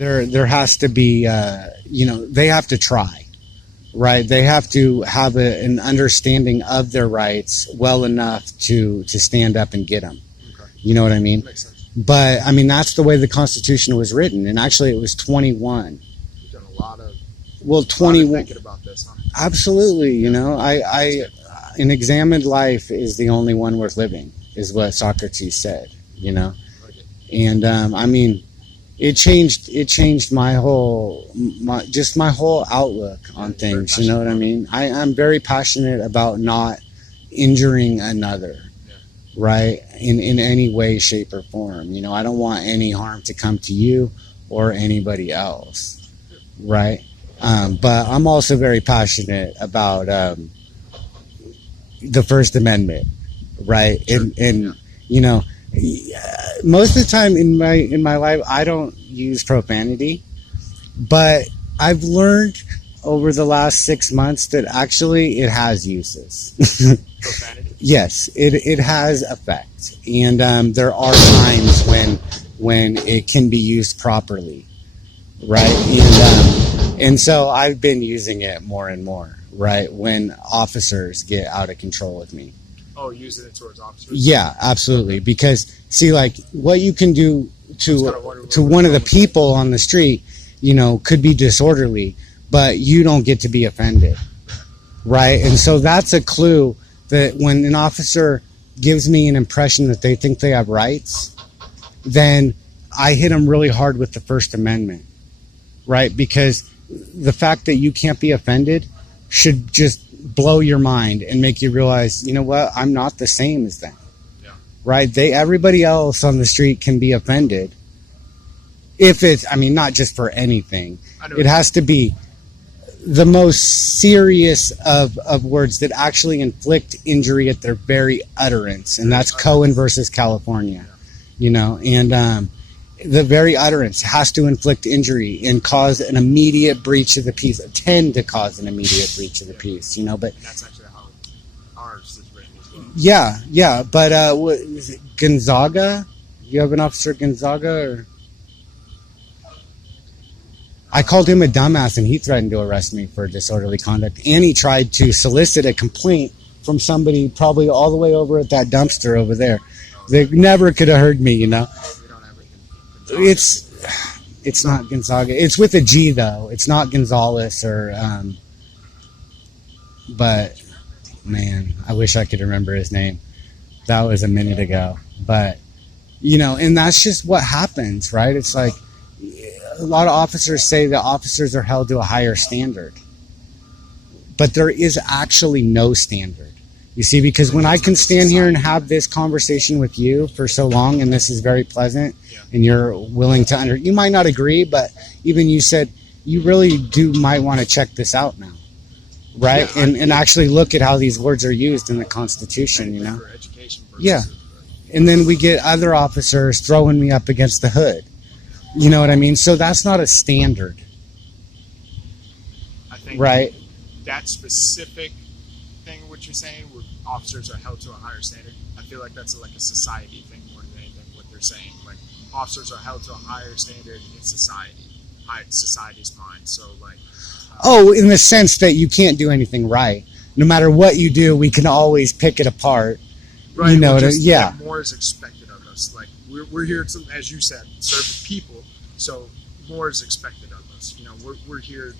There has to be, they have to try, right? They have to have an understanding of their rights well enough to stand up and get them. Okay. You know what I mean? Makes sense. But I mean, that's the way the Constitution was written, and actually, it was 21. You've done a lot of 21. thinking about this, huh? Absolutely. I an examined life is the only one worth living, is what Socrates said. And I mean, it changed my whole outlook on things. You know what I mean? I'm very passionate about not injuring another, right? In any way, shape, or form. I don't want any harm to come to you or anybody else, right? But I'm also very passionate about the First Amendment, right? And most of the time in my life, I don't use profanity, but I've learned over the last 6 months that actually it has uses. Profanity? Yes, it has effect, and there are times when it can be used properly, right? And so I've been using it more and more, right? When officers get out of control with me. Oh, using it towards officers? Yeah, absolutely. Because see, like, what you can do to one of the people on the street, could be disorderly, but you don't get to be offended, right? And so that's a clue that when an officer gives me an impression that they think they have rights, then I hit them really hard with the First Amendment, right? Because the fact that you can't be offended should just blow your mind and make you realize, you know what, I'm not the same as them, right? Everybody else on the street can be offended. If it's, not just for anything. It has to be the most serious of words that actually inflict injury at their very utterance, and that's Cohen versus California, and the very utterance has to inflict injury and cause an immediate breach of the peace, tend to cause an immediate breach of the peace, but... And that's actually how ours is written as well. Yeah, but what is it, Gonzaga? You have an officer Gonzaga, or... I called him a dumbass, and he threatened to arrest me for disorderly conduct, and he tried to solicit a complaint from somebody probably all the way over at that dumpster over there. They never could have heard me, We don't have It's not Gonzaga. It's with a G, though. It's not Gonzalez or... but, man, I wish I could remember his name. That was a minute ago. But, and that's just what happens, right? It's like... A lot of officers say that officers are held to a higher standard. But there is actually no standard. You see, because when I can stand here and have this conversation with you for so long, and this is very pleasant, and you're willing to you might not agree, but even you said you really might want to check this out now, right? And actually look at how these words are used in the Constitution, For education purposes. Yeah. And then we get other officers throwing me up against the hood. You know what I mean? So that's not a standard. I think right? That specific thing, what you're saying, where officers are held to a higher standard, I feel like that's like a society thing more than anything, what they're saying. Like, officers are held to a higher standard in society. Society's mind. So, like... in the sense that you can't do anything right. No matter what you do, we can always pick it apart. Right. Yeah. More is expected of us. Like, we're here to, as you said, serve the people. So more is expected of us. We're here.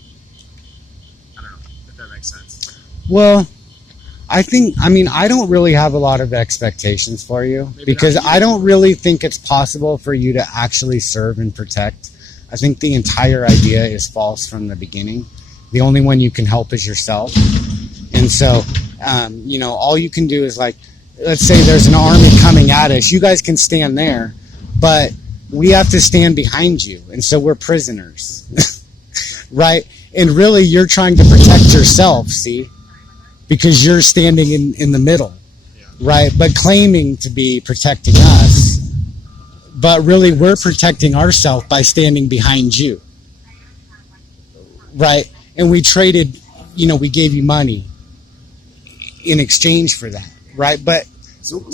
I don't know if that makes sense. Well, I don't really have a lot of expectations for you. Maybe because I don't really think it's possible for you to actually serve and protect. I think the entire idea is false from the beginning. The only one you can help is yourself. And so, all you can do is, like, let's say there's an army coming at us. You guys can stand there, but we have to stand behind you. And so we're prisoners, right? And really you're trying to protect yourself, see? Because you're standing in the middle, right? But claiming to be protecting us. But really we're protecting ourselves by standing behind you, right? And we traded, we gave you money in exchange for that, right? But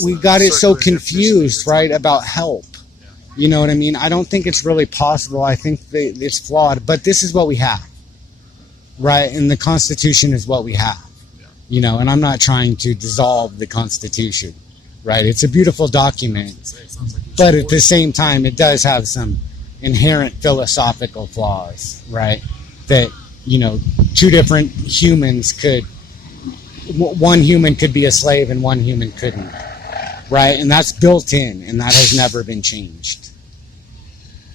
we got it so confused, right, about help. You know what I mean? I don't think it's really possible. I think it's flawed, but this is what we have, right? And the Constitution is what we have, you know, and I'm not trying to dissolve the Constitution, right? It's a beautiful document, but at the same time, it does have some inherent philosophical flaws, right? That, you know, two different humans one human could be a slave and one human couldn't, right? And that's built in, and that has never been changed.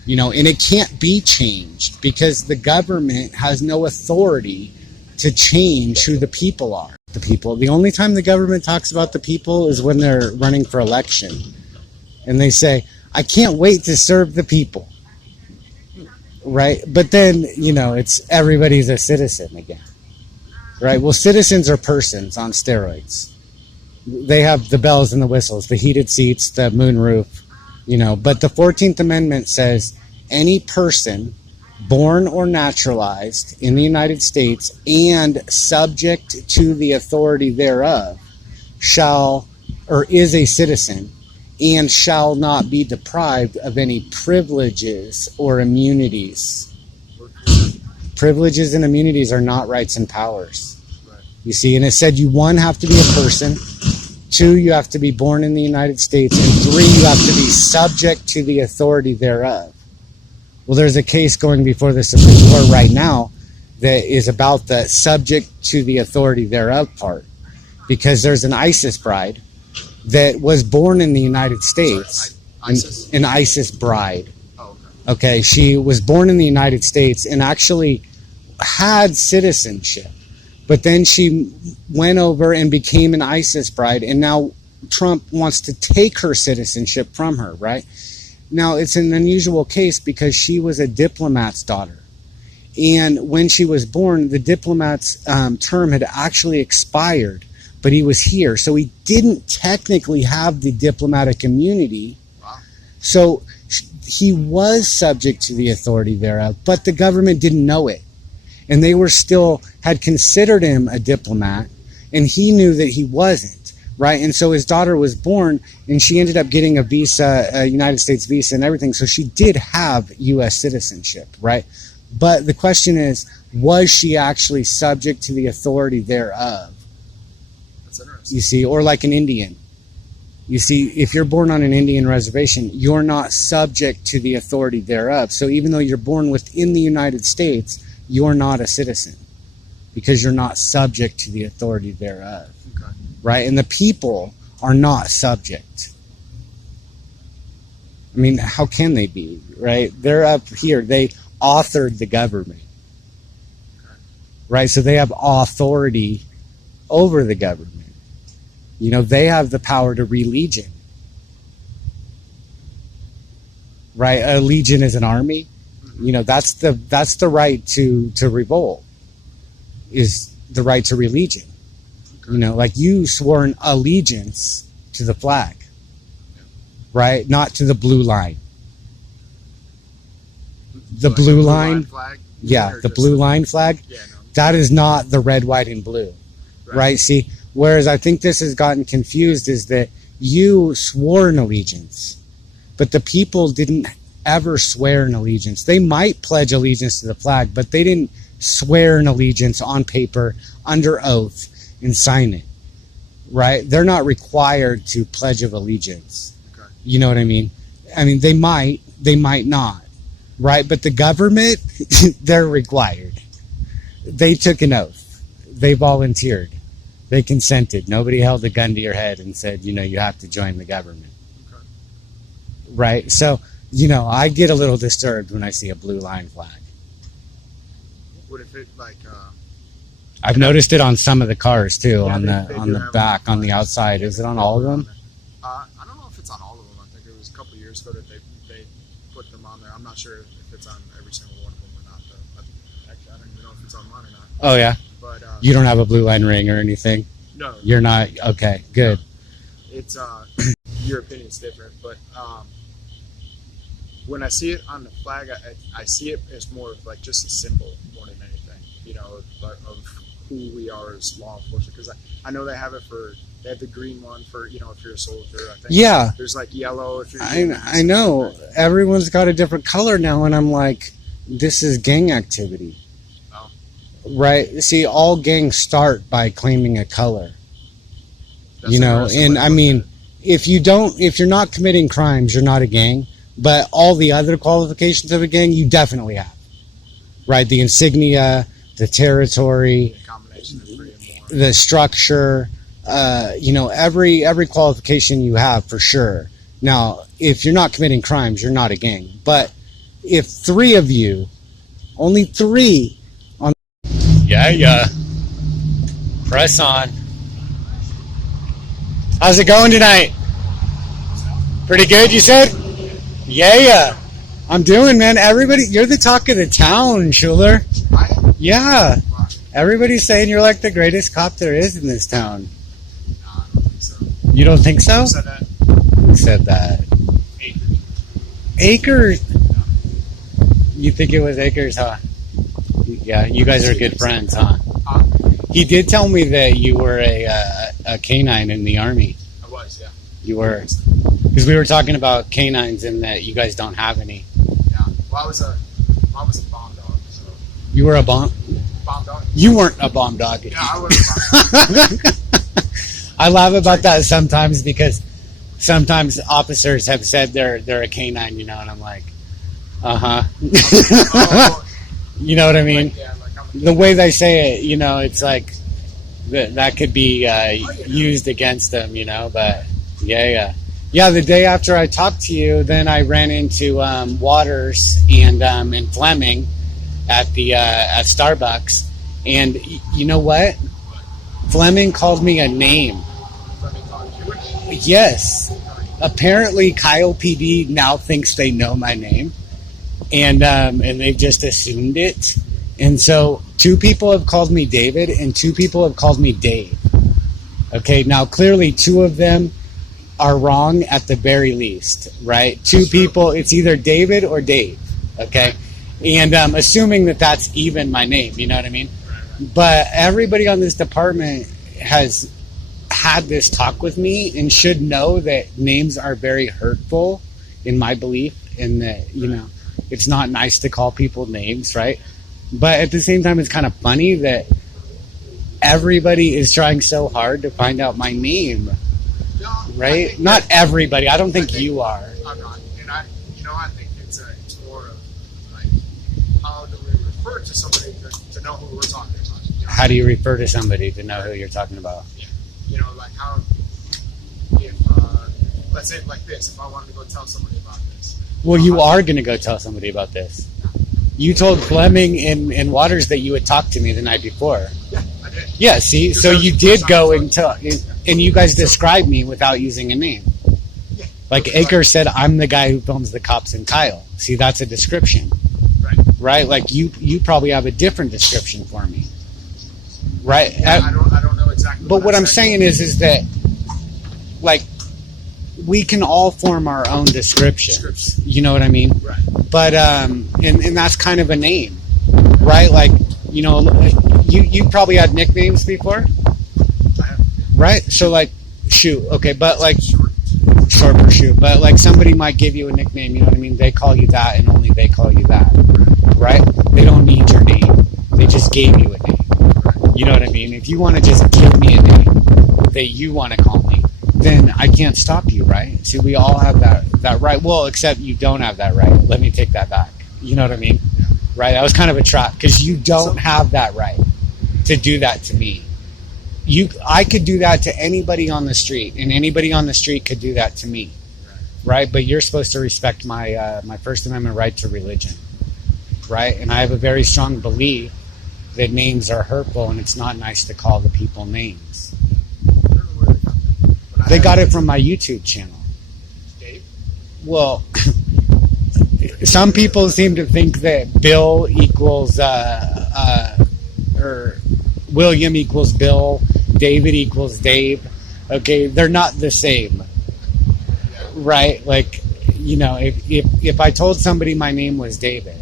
You know, and it can't be changed because the government has no authority to change who the people are. The people. The only time the government talks about the people is when they're running for election. And they say, I can't wait to serve the people. Right? But then, you know, it's everybody's a citizen again. Right? Well, citizens are persons on steroids. They have the bells and the whistles, the heated seats, the moonroof, you know, but the 14th Amendment says any person born or naturalized in the United States and subject to the authority thereof shall, or is a citizen, and shall not be deprived of any privileges or immunities. Privileges and immunities are not rights and powers. You see, and it said you, one, have to be a person, two, you have to be born in the United States, and three, you have to be subject to the authority thereof. Well, there's a case going before the Supreme Court right now that is about the subject to the authority thereof part, because there's an ISIS bride that was born in the United States. ISIS? An ISIS bride. Oh, okay. Okay, she was born in the United States and actually had citizenship. But then she went over and became an ISIS bride, and now Trump wants to take her citizenship from her, right? Now, it's an unusual case because she was a diplomat's daughter. And when she was born, the diplomat's term had actually expired, but he was here. So he didn't technically have the diplomatic immunity. Wow. So he was subject to the authority thereof, but the government didn't know it. And they were still, had considered him a diplomat, and he knew that he wasn't, right? And so his daughter was born, and she ended up getting a visa, a United States visa and everything. So she did have U.S. citizenship, right? But the question is, was she actually subject to the authority thereof? That's interesting. You see, or like an Indian. You see, if you're born on an Indian reservation, you're not subject to the authority thereof. So even though you're born within the United States, you're not a citizen because you're not subject to the authority thereof. Okay. Right? And the people are not subject. I mean, how can they be, right? They're up here. They authored the government. Okay. Right? So they have authority over the government. You know, they have the power to re-legion. Right? A legion is an army. You know, that's the right to revolt, is the right to religion. Okay. You know, like you swore an allegiance to the flag, right? Not to the blue line. The like blue line flag? Yeah, the blue line flag. Yeah, no. That is not the red, white, and blue, right? See, whereas I think this has gotten confused is that you swore an allegiance, but the people didn't ever swear an allegiance. They might pledge allegiance to the flag, but they didn't swear an allegiance on paper under oath and sign it, right? They're not required to pledge of allegiance. Okay. You know what I mean? I mean, they might not, right? But the government, they're required. They took an oath. They volunteered. They consented. Nobody held a gun to your head and said, you know, you have to join the government. Okay. Right? So, you know, I get a little disturbed when I see a blue line flag. What if it like? I've noticed it on some of the cars too, yeah, on the back, on the outside. Is it on all of them? I don't know if it's on all of them. I think it was a couple of years ago that they put them on there. I'm not sure if it's on every single one of them or not. Though. Actually, I don't even know if it's on mine or not. Oh yeah. But you don't have a blue line ring or anything. No. You're not. Okay. Good. No. It's your opinion's different, but when I see it on the flag, I see it as more of like just a symbol more than anything, you know, of who we are as law enforcement. Because I know they have it for They have the green one for, you know, if you're a soldier. I think. Yeah. There's like yellow if you're. I know. Everyone's got a different color now, and I'm like, this is gang activity. Oh. Right? See, all gangs start by claiming a color. That's You know, and I mean, if you're not committing crimes, you're not a gang. But all the other qualifications of a gang, you definitely have. Right? The insignia, the territory, a combination of 3 and more. the structure, you know, every qualification you have for sure. Now, if you're not committing crimes, you're not a gang. But if 3 of you, only 3 on... Yeah. Press on. How's it going tonight? Pretty good, you said? Yeah. I'm doing, man. Everybody, you're the talk of the town, Schuller. Yeah. Everybody's saying you're like the greatest cop there is in this town. No, I don't think so. You don't think so? Who said that? Who said that? Akers. You think it was Akers, huh? Yeah, you guys are good friends, huh? He did tell me that you were a canine in the Army. I was, yeah. You were. Because we were talking about canines and that you guys don't have any. Yeah. Well, I was a bomb dog. So. You were a bomb dog? You weren't a bomb dog. Yeah, I was a bomb dog. I laugh about that sometimes because sometimes officers have said they're a canine, you know, and I'm like, Oh, you know what I mean? like, yeah, like The way they say it, you know, it's like that could be used against them, you know. But yeah. The day after I talked to you, then I ran into Waters and Fleming at Starbucks, and you know what? Fleming called me a name. Yes. Apparently, Kyle PD now thinks they know my name, and they've just assumed it. And so 2 people have called me David, and 2 people have called me Dave. Okay, now clearly 2 of them are wrong at the very least, right? 2 people, it's either David or Dave, okay? And assuming that that's even my name, you know what I mean? But everybody on this department has had this talk with me and should know that names are very hurtful in my belief, and that, you know, it's not nice to call people names, right? But at the same time, it's kind of funny that everybody is trying so hard to find out my name, right? Not everybody. I don't think you are. I'm not. And I think it's more of like, how do we refer to somebody to know who we're talking about? You know? How do you refer to somebody to know who you're talking about? Yeah. You know, like how, if, let's say like this, if I wanted to go tell somebody about this. Well, you are going to go tell somebody about this. You told Fleming and Waters that you had talked to me the night before. Yeah, I did. Yeah, see? So you did go and tell, and you guys described me without using a name. Yeah. Like Aker said, I'm the guy who films the cops in Kyle. See, that's a description. Right? Like you probably have a different description for me. Right? Yeah, I don't know exactly. But what I'm saying is that, like, we can all form our own descriptions. You know what I mean? Right. But and that's kind of a name, right? Like, you know, you probably had nicknames before, I have. right? So like, shoot, okay, but like short for shoot, but like somebody might give you a nickname. You know what I mean? They call you that, and only they call you that, right? They don't need your name. They just gave you a name. You know what I mean? If you want to just give me a name that you want to call me, then I can't stop you, right? See, we all have that right. Well, except you don't have that right. Let me take that back. You know what I mean? Yeah. Right? That was kind of a trap because you don't have that right to do that to me. I could do that to anybody on the street, and anybody on the street could do that to me, right? But you're supposed to respect my First Amendment right to religion, right? And I have a very strong belief that names are hurtful, and it's not nice to call the people names. I don't know where they got that. But They got it from my YouTube channel. Dave? Well, some people seem to think that Bill equals or William equals Bill, David equals Dave. Okay, they're not the same, right? Like, you know, if I told somebody my name was David,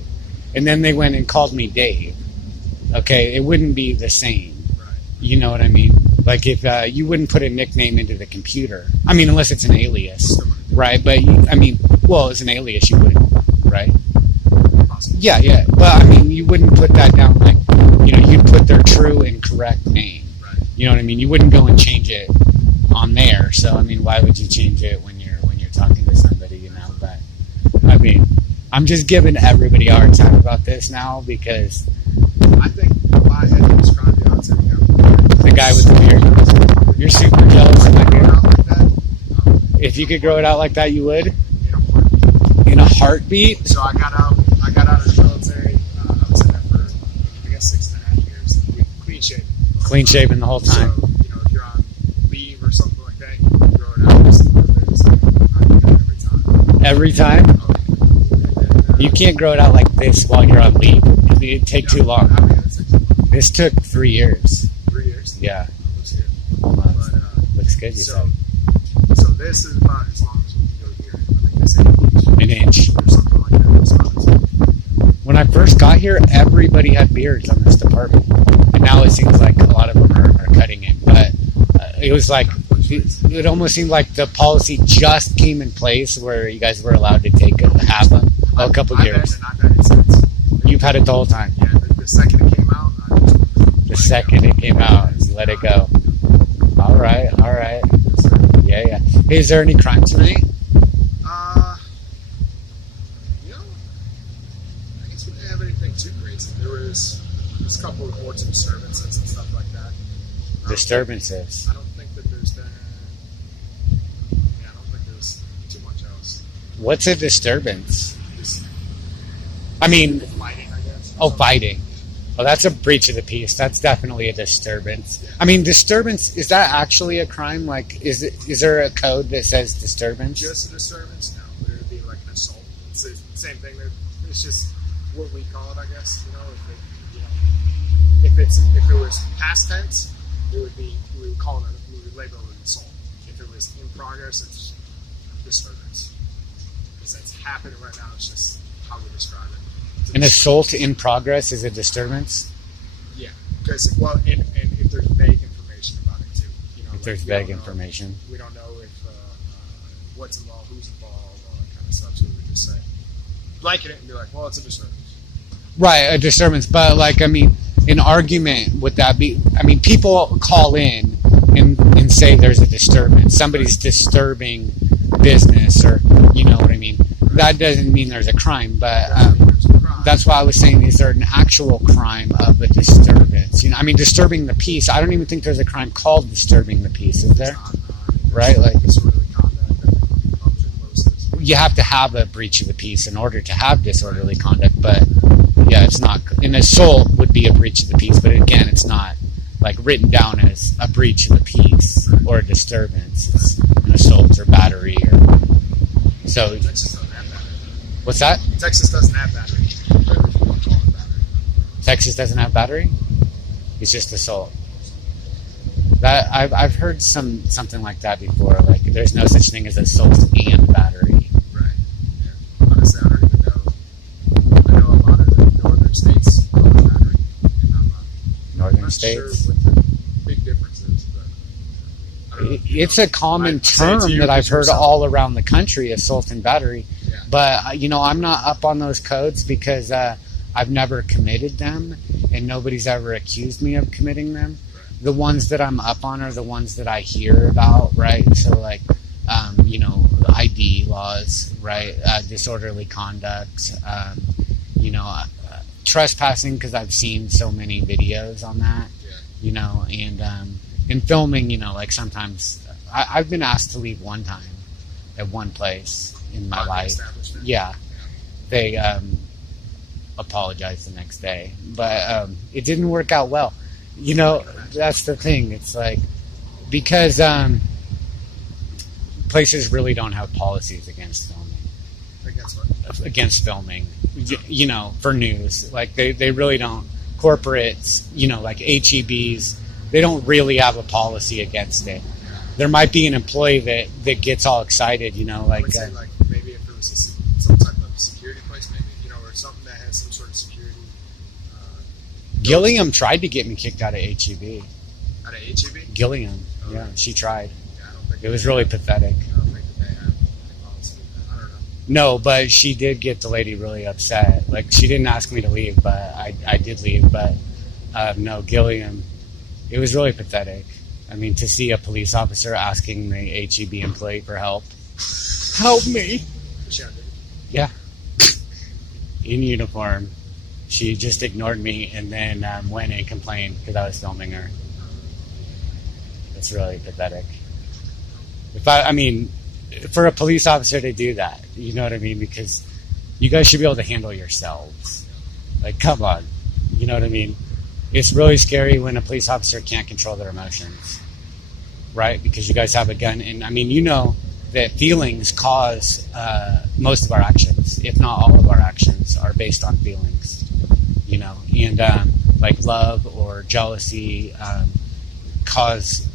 and then they went and called me Dave, okay, it wouldn't be the same. Right. You know what I mean? Like if you wouldn't put a nickname into the computer. I mean, unless it's an alias, right? But I mean, well, as an alias, you wouldn't, right? Yeah, yeah. But I mean, you wouldn't put that down like, you'd put their true and correct name. Right. You know what I mean? You wouldn't go and change it on there. So I mean, why would you change it when you're talking to somebody? But I mean, I'm just giving everybody a hard time about this now because I think if I had to describe you, I would say the guy with the beard. You're super jealous of my beard. like that. If you could grow it out like that, you would. You know, In a heartbeat. so I got out of the military. I was in there for I guess 6.5 years. Clean shaven. Clean shaven the whole time. So if you're on leave or something like that, you can grow it out just a little bit. So I do that every time. Every time. You can't grow it out like this while you're on leave. It'd take too long. How many does it take? This took 3 years. 3 years. Yeah, Looks good. almost. But, Looks good, you so, said. so this is about as long as we can go here. I think this is An inch. or something like that. That's about it. When I first got here, everybody had beards on this department. And now it seems like a lot of them are cutting it. But it was like, it almost seemed like the policy just came in place where you guys were allowed to have them a couple years. I've had it since. You've had it the whole time. Yeah, the second it came out, I just The second it came out, you let it go. All right. Yeah. Hey, is there any crime tonight? I guess we didn't have anything too crazy. There was just a couple of reports of disturbances and stuff like that. Disturbances. I don't think that there's been. Yeah, I don't think there's too much else. What's a disturbance? Just I mean, fighting, I guess. oh, fighting. Well, that's a breach of the peace. That's definitely a disturbance. I mean, disturbance, is that actually a crime? Like, is there a code that says disturbance? Just a disturbance? No, but it would be like an assault. It's the same thing. It's just what we call it, I guess. If it was past tense, we would label it an assault. If it was in progress, it's disturbance. Because that's happening right now. It's just how we describe it. An assault in progress is a disturbance? Yeah, because and if there's vague information about it too, If there's vague information. We don't know if what's involved, who's involved, all that kind of stuff. So we would just say blanket it and be like, well, it's a disturbance. Right, a disturbance. But, like, I mean, an argument, would that be... I mean, people call in and say there's a disturbance. Somebody's disturbing business or, you know what I mean? That doesn't mean there's a crime, but... that's why I was saying, is there an actual crime of a disturbance? I mean, disturbing the peace. I don't even think there's a crime called disturbing the peace, is there? Right? Like, disorderly conduct. you have to have a breach of the peace in order to have disorderly conduct, but yeah, it's not. An assault would be a breach of the peace, but again, it's not like written down as a breach of the peace or a disturbance. It's an assault or battery or so. Texas doesn't have battery. What's that? Texas doesn't have battery. Texas doesn't have battery? It's just assault. That I've heard something like that before. Like there's no such thing as assault and battery. Right. Yeah. Honestly, I don't even know. I know a lot of the northern states call it battery, and I'm Northern not states. sure what the big difference is, but I don't know if you It's know. a common I say it to term you that I've because heard you're all around the country, assault and battery. Yeah. But I'm not up on those codes because I've never committed them, and nobody's ever accused me of committing them. Right. The ones that I'm up on are the ones that I hear about, right? So like, ID laws, right? Disorderly conduct, trespassing, because I've seen so many videos on that, and in filming, like sometimes I've been asked to leave one time at one place in my life. Yeah. They apologized the next day, but it didn't work out well. That's the thing. It's like, because places really don't have policies against filming. Against what? Against filming, for news. Like they really don't. Corporates, like HEBs, they don't really have a policy against it. There might be an employee that gets all excited, I would say, like, maybe if it was some type of security place, maybe, or something that has some sort of security. Gilliam tried to get me kicked out of HEB. At a HEB? Gilliam. Oh, Yeah, really? she tried. Yeah, I don't think It was really pathetic. I don't think that they have any policy. I don't know. No, but she did get the lady really upset. Like, she didn't ask me to leave, but I did leave. But no, Gilliam, it was really pathetic. I mean, to see a police officer asking the HEB employee for help. Help me! Yeah. In uniform. She just ignored me and then went and complained because I was filming her. It's really pathetic. I mean, for a police officer to do that, you know what I mean? Because you guys should be able to handle yourselves. Like, come on. You know what I mean? It's really scary when a police officer can't control their emotions, right? Because you guys have a gun. And, I mean, you know that feelings cause most of our actions, if not all of our actions, are based on feelings. You know, and like love or jealousy cause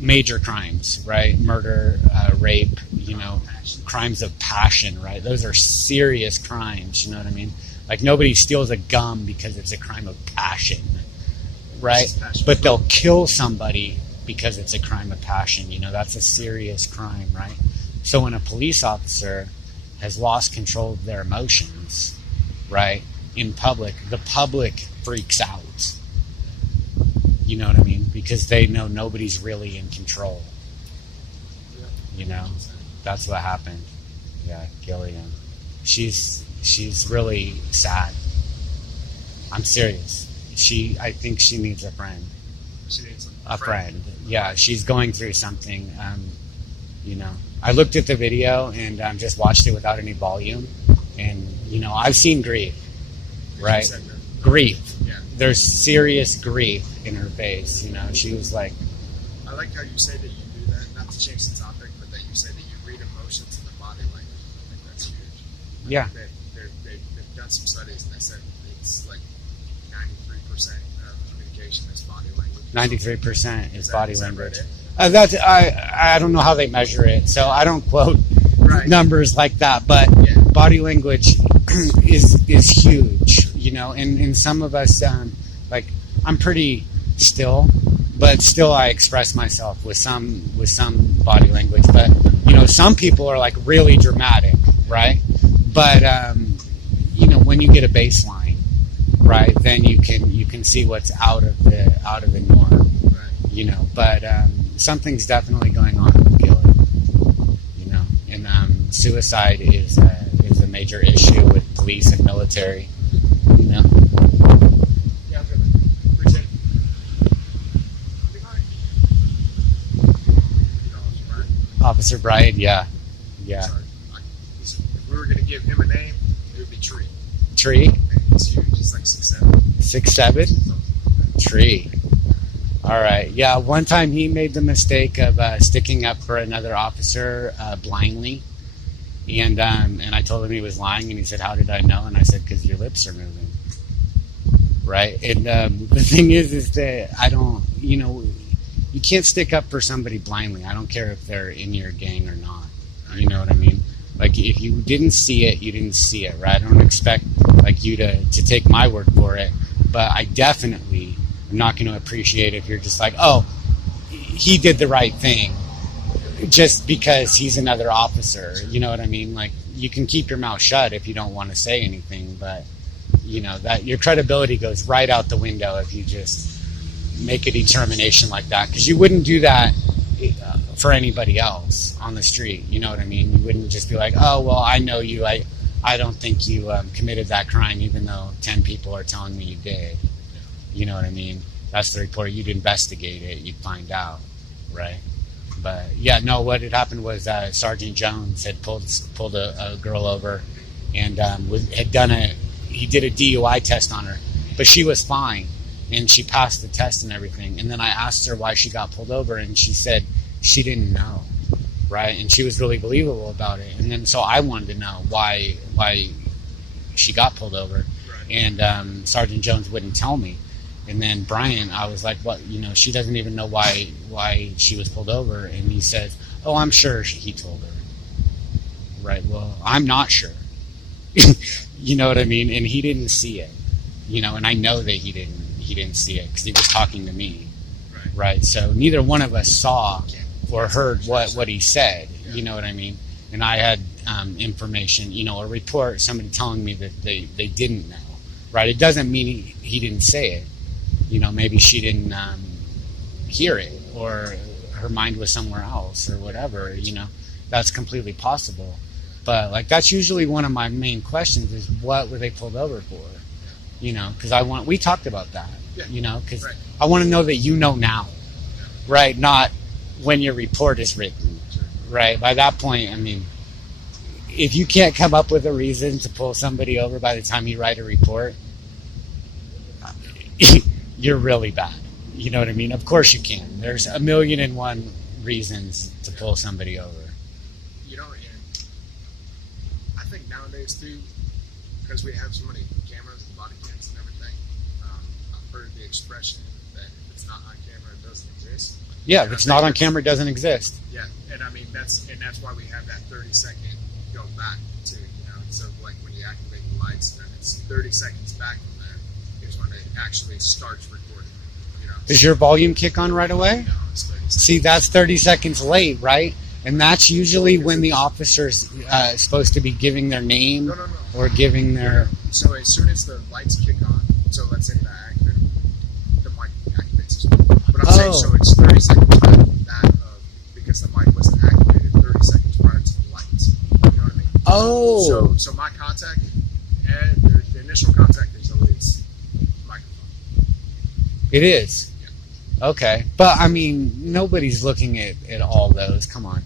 major crimes, right? Murder, rape, you know, crimes of passion, right? Those are serious crimes, you know what I mean? Like, nobody steals a gum because it's a crime of passion, right? But they'll kill somebody because it's a crime of passion, you know, that's a serious crime, right? So when a police officer has lost control of their emotions, right, in public, the public freaks out. You know what I mean? Because they know nobody's really in control. You know? That's what happened. Yeah, Gillian. She's really sad. I'm serious. I think she needs a friend. She needs a friend. Yeah, she's going through something. You know, I looked at the video and just watched it without any volume. And, you know, I've seen grief. Right? Grief. Yeah. There's serious grief in her face. You know, she was like... I like how you say that you do that, not to change the topic, but that you say that you read emotions in the body language. I think that's huge. Yeah. They've done some studies and they said it's like 93% of communication is body language. 93% is body language. I don't know how they measure it, so I don't quote numbers like that, but body language is huge, you know, and some of us, like, I'm pretty still, but still I express myself with some body language, but, you know, some people are like really dramatic, right? But, you know, when you get a baseline, right, then you can see what's out of the norm, you know, but something's definitely going on with Gilly, you know, and suicide is a major issue with police and military, you know. Yeah, appreciate it. Officer Bright, yeah. Sorry. If we were going to give him a name, it would be Tree. Tree? It's huge. It's like 6'7". 6'7"? Tree. All right. Yeah, one time he made the mistake of sticking up for another officer blindly. And I told him he was lying, and he said, "How did I know?" And I said, "Because your lips are moving." Right? And the thing is that I don't, you know, you can't stick up for somebody blindly. I don't care if they're in your gang or not. You know what I mean? Like, if you didn't see it, you didn't see it, right? I don't expect, like, you to take my word for it. But I definitely am not going to appreciate if you're just like, oh, he did the right thing just because he's another officer. You know what I mean? Like, you can keep your mouth shut if you don't want to say anything, but, you know, that your credibility goes right out the window if you just make a determination like that, because you wouldn't do that for anybody else on the street. You know what I mean? You wouldn't just be like, oh, well, I know you. I don't think you committed that crime, even though 10 people are telling me you did. You know what I mean? That's the report. You'd investigate it. You'd find out, right? But yeah, no, what had happened was Sergeant Jones had pulled a girl over and he did a DUI test on her, but she was fine and she passed the test and everything. And then I asked her why she got pulled over, and she said she didn't know, right? And she was really believable about it. And then so I wanted to know why she got pulled over, and Sergeant Jones wouldn't tell me. And then Brian, I was like, what, you know, she doesn't even know why she was pulled over. And he says, oh, I'm sure he told her. Right, well, I'm not sure. You know what I mean? And he didn't see it, you know, and I know that he didn't see it because he was talking to me. right? So neither one of us saw or heard what he said. You know what I mean? And I had information, a report, somebody telling me that they didn't know, right? It doesn't mean he didn't say it. Maybe she didn't hear it, or her mind was somewhere else, or whatever. That's completely possible. But like, that's usually one of my main questions is, what were they pulled over for? Because we talked about that. Because I want to know that now, right? Not when your report is written, right? By that point, I mean, if you can't come up with a reason to pull somebody over by the time you write a report, you're really bad. You know what I mean? Of course you can. There's 1,000,001 reasons to pull somebody over. And I think nowadays too, because we have so many cameras and body cams and everything, I've heard the expression that if it's not on camera, it doesn't exist. Yeah, if it's not on camera, it doesn't exist. Yeah, and I mean that's why we have that 30-second go back to, so like when you activate the lights, then it's 30 seconds back from there is when it actually starts recording. Does your volume kick on right away? No, it's 30 seconds. See, that's 30 seconds late, right? And that's usually when the officer's supposed to be giving their name. No. Or giving their... So as soon as the lights kick on, so let's say that accident, the mic activates as well. But I'm saying, so it's 30 seconds back from that because the mic wasn't activated 30 seconds prior to the lights. You know what I mean? Oh. So my contact, and the initial contact is always microphone. It is? Yeah. Okay. But, I mean, nobody's looking at all those. Come on.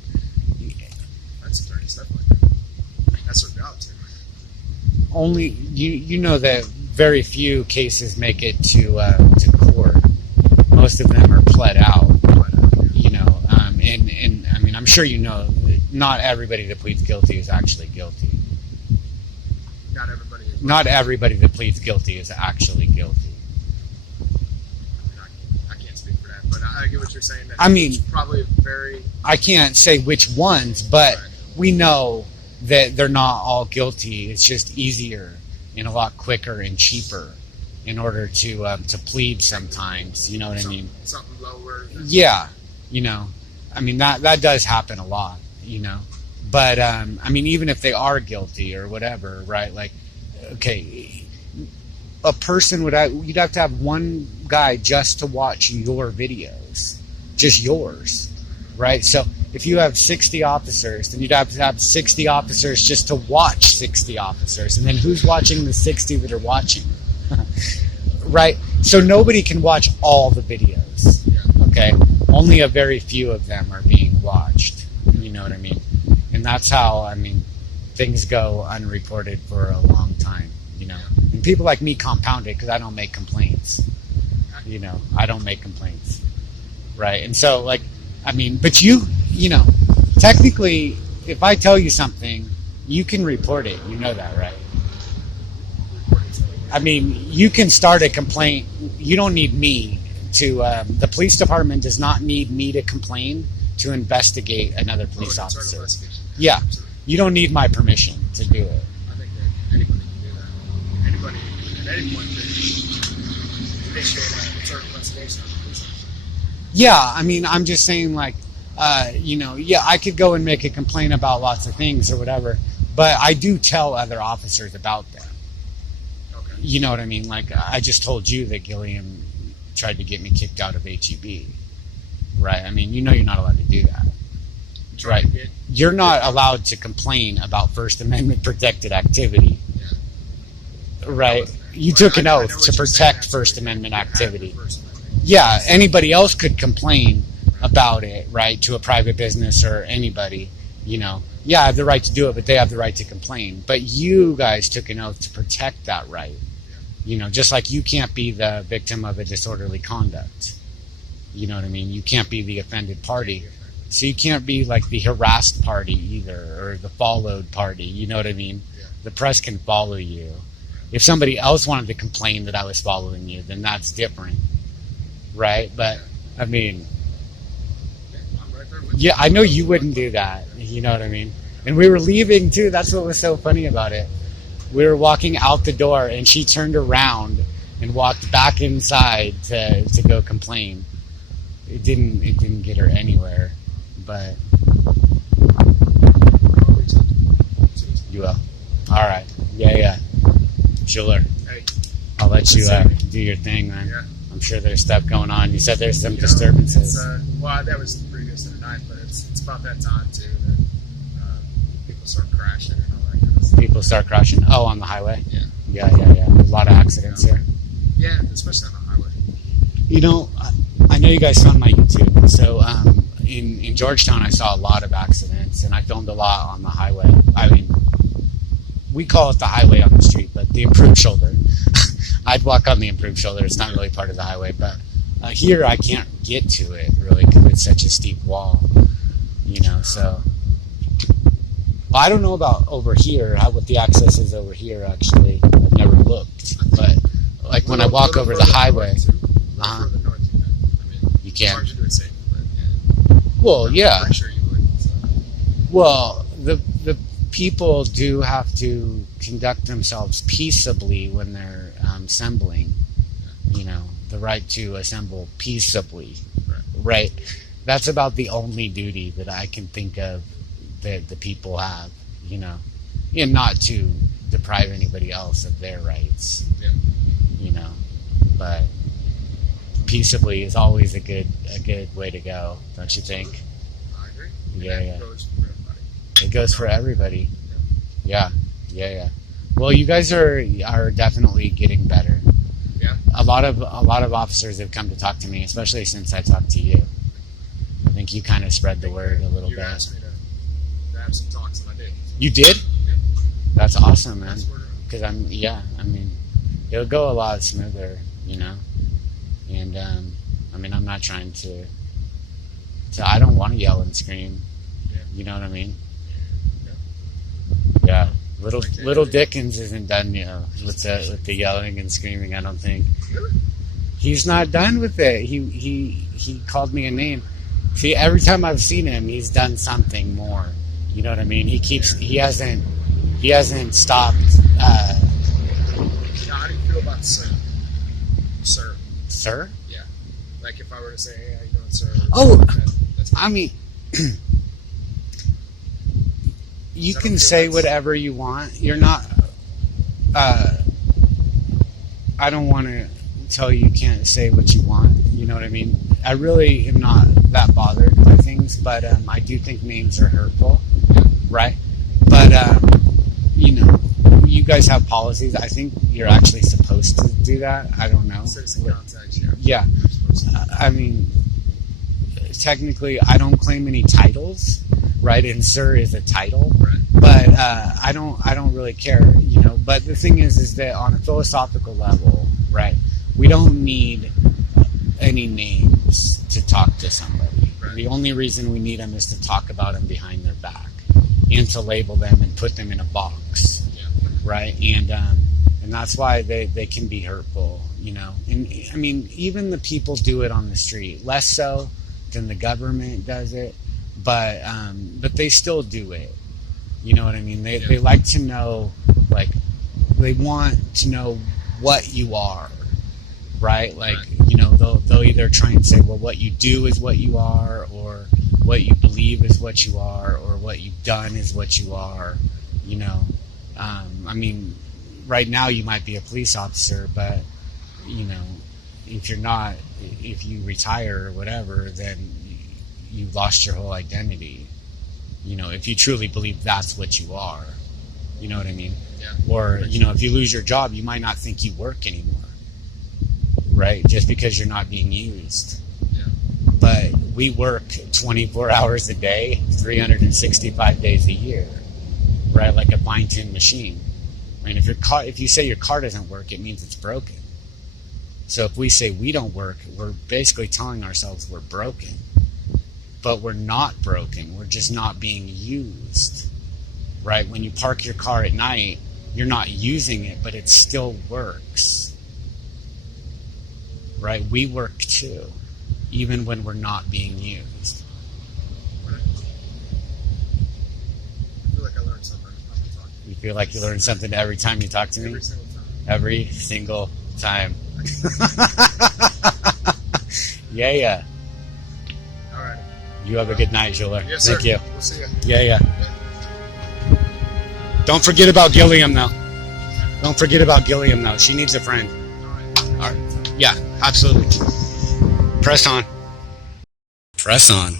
That's dirty stuff like that. That's their job, too. Only, you know that very few cases make it to court. Most of them are pled out. And I mean, I'm sure not everybody that pleads guilty is actually guilty. Not everybody that pleads guilty is actually guilty. I can't speak for that, but I get what you're saying. I mean, it's probably very... I can't say which ones, but right. We know that they're not all guilty. It's just easier and a lot quicker and cheaper in order to plead sometimes. You know what I mean? Something lower. Yeah. I mean, that does happen a lot, But, I mean, even if they are guilty or whatever, right? Like, okay, a person you'd have to have one guy just to watch your videos. Just yours, right? So if you have 60 officers, then you'd have to have 60 officers just to watch 60 officers. And then who's watching the 60 that are watching? Right? So nobody can watch all the videos. Okay? Only a very few of them are being watched. You know what I mean? And that's how, I mean, things go unreported for a long time, And people like me compound it because I don't make complaints. I don't make complaints. Right? And so, like, I mean, but technically, if I tell you something, you can report it. You know that, right? I mean, you can start a complaint. You don't need me to, the police department does not need me to complain to investigate another police officer. Yeah. You don't need my permission to do it. I think that anybody can do that. Anybody at any point can initiate an internal investigation on the police officer. Yeah, I mean, I'm just saying, like, I could go and make a complaint about lots of things or whatever, but I do tell other officers about them. Okay. You know what I mean? Like, I just told you that Gilliam tried to get me kicked out of HEB, right? I mean, you're not allowed to do that, right? You're not allowed to complain about First Amendment protected activity, right? You took an oath to protect First Amendment activity. Yeah, anybody else could complain about it, right, to a private business or anybody, Yeah, I have the right to do it, but they have the right to complain. But you guys took an oath to protect that right. Just like you can't be the victim of a disorderly conduct. You know what I mean? You can't be the offended party. So you can't be like the harassed party either, or the followed party. You know what I mean? The press can follow you. If somebody else wanted to complain that I was following you, then that's different. Right? But, I mean, yeah, I know you wouldn't do that. You know what I mean? And we were leaving, too. That's what was so funny about it. We were walking out the door, and she turned around and walked back inside to go complain. it didn't get her anywhere. But you will. All right. Yeah. Schuller. Hey. I'll let you do your thing, man. Yeah. I'm sure there's stuff going on. You said there's some disturbances. Well, that was previous to the night, but it's about that time too that people start crashing and all that kind of stuff. People start crashing. Oh, on the highway? Yeah. Yeah. A lot of accidents here. Yeah, especially on the highway. You know, I know you guys found my YouTube. So in Georgetown, I saw a lot of accidents, and I filmed a lot on the highway. I mean, we call it the highway on the street, but the improved shoulder. I'd walk on the improved shoulder. It's not really part of the highway, but here I can't get to it really because it's such a steep wall. You know, so well, I don't know about over here, what the access is over here. Actually, I've never looked, but like when I walk over the highway, you can. As long as you do it safe, but well, yeah. I'm sure you would. So. Well, the people do have to conduct themselves peaceably when they're assembling. You know, the right to assemble peaceably. Right. That's about the only duty that I can think of that the people have. You know, and not to deprive anybody else of their rights. Yeah. You know, but peaceably is always a good way to go, don't you think? I agree. Yeah. It goes for everybody. It goes for everybody. Yeah. Well, you guys are definitely getting better. Yeah. A lot of officers have come to talk to me, especially since I talked to you. I think you kind of spread the word a little bit. You asked me to have some talks, and I did. You did? Yeah. That's awesome, man. That's where Because I mean, it'll go a lot smoother, you know. And I mean, I'm not trying to. I don't want to yell and scream. Yeah. You know what I mean? Yeah. Yeah. Little Dickens isn't done, you know, with the yelling and screaming. I don't think. Really? He's not done with it. He called me a name. See, every time I've seen him, he's done something more. You know what I mean? He hasn't stopped. Now, how do you feel about sir? Sir? Yeah. Like if I were to say, hey, how you doing, sir? Oh, that's I mean, you can say whatever you want. You're not. I don't want to tell you can't say what you want. You know what I mean? I really am not that bothered by things, but I do think names are hurtful, right? But you know, you guys have policies. I think you're actually supposed to do that. I don't know. Citizen contact, yeah. I mean, technically, I don't claim any titles, right? And sir is a title, right. But I don't really care, you know. But the thing is that on a philosophical level, right? We don't need any names to talk to somebody. Right. The only reason we need them is to talk about them behind their back and to label them and put them in a box, right? And that's why they can be hurtful, you know. And I mean, even the people do it on the street, less so than the government does it, but they still do it. You know what I mean? They like to know, like, they want to know what you are, right? Like, you know, they'll either try and say, well, what you do is what you are, or what you believe is what you are, or what you've done is what you are, you know. I mean, right now you might be a police officer, but, you know, if you retire or whatever, then you've lost your whole identity. You know, if you truly believe that's what you are, you know what I mean? Yeah. Or, you know, if you lose your job, you might not think you work anymore, right? Just because you're not being used. Yeah. But we work 24 hours a day, 365 days a year, right? Like a fine-tuned machine. I mean, if you say your car doesn't work, it means it's broken. So if we say we don't work, we're basically telling ourselves we're broken. But we're not broken. We're just not being used, right? When you park your car at night, you're not using it, but it still works, right? We work too, even when we're not being used. Right. I feel like I learned something. You feel like you learn something every time you talk to me? Every single time. Every single time. Yeah. You have a good night, Schuller. Yes, sir. Thank you. We'll see you. Yeah. Don't forget about Gilliam, though. Don't forget about Gilliam, though. She needs a friend. All right. Yeah, absolutely. Press on. Press on.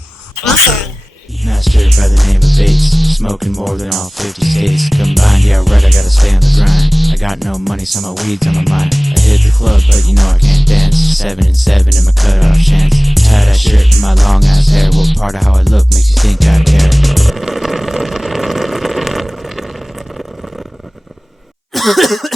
Master by the name of Bates, smoking more than all 50 states combined. Yeah, right, I gotta stay on the grind. I got no money, so my weed's on my mind. I hit the club, but you know I can't dance. 7 and 7 in my cutoff chance. Tie that shirt in my long ass hair. What part of how I look makes you think I care?